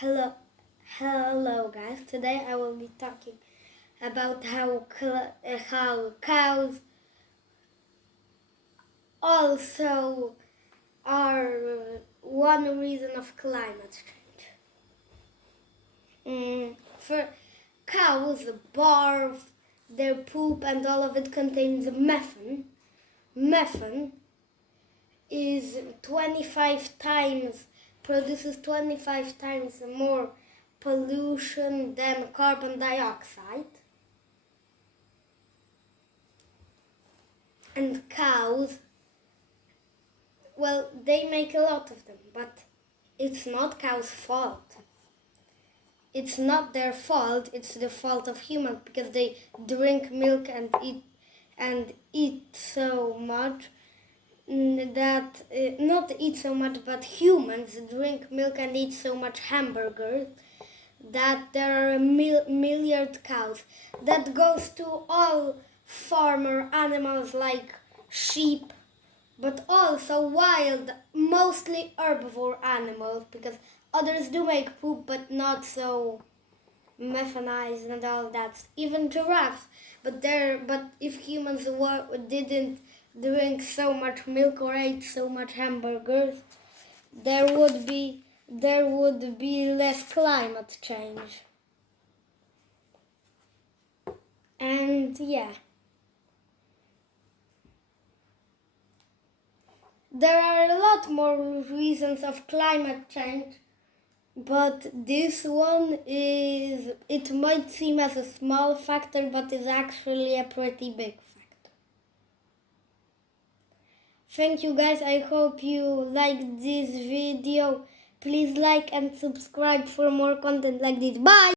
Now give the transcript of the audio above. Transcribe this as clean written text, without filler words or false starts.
Hello, hello guys. Today I will be talking about how cows also are one reason of climate change. For cows, barf, their poop and all of it contains methane. Methane is produces 25 times more pollution than carbon dioxide. And cows, well, they make a lot of them, but it's not cows' fault. It's not their fault, it's the fault of humans because they drink milk and eat so much that not eat so much, but humans drink milk and eat so much hamburgers that there are a milliard cows. That goes to all farmer animals like sheep, but also wild, mostly herbivore animals, because others do make poop, but not so mechanized and all that. Even giraffes, but if humans didn't drink so much milk or ate so much hamburgers, there would be less climate change. And yeah, there are a lot more reasons of climate change, but this one it might seem as a small factor, but is actually a pretty big factor. Thank you guys, I hope you liked this video. Please like and subscribe for more content like this. Bye!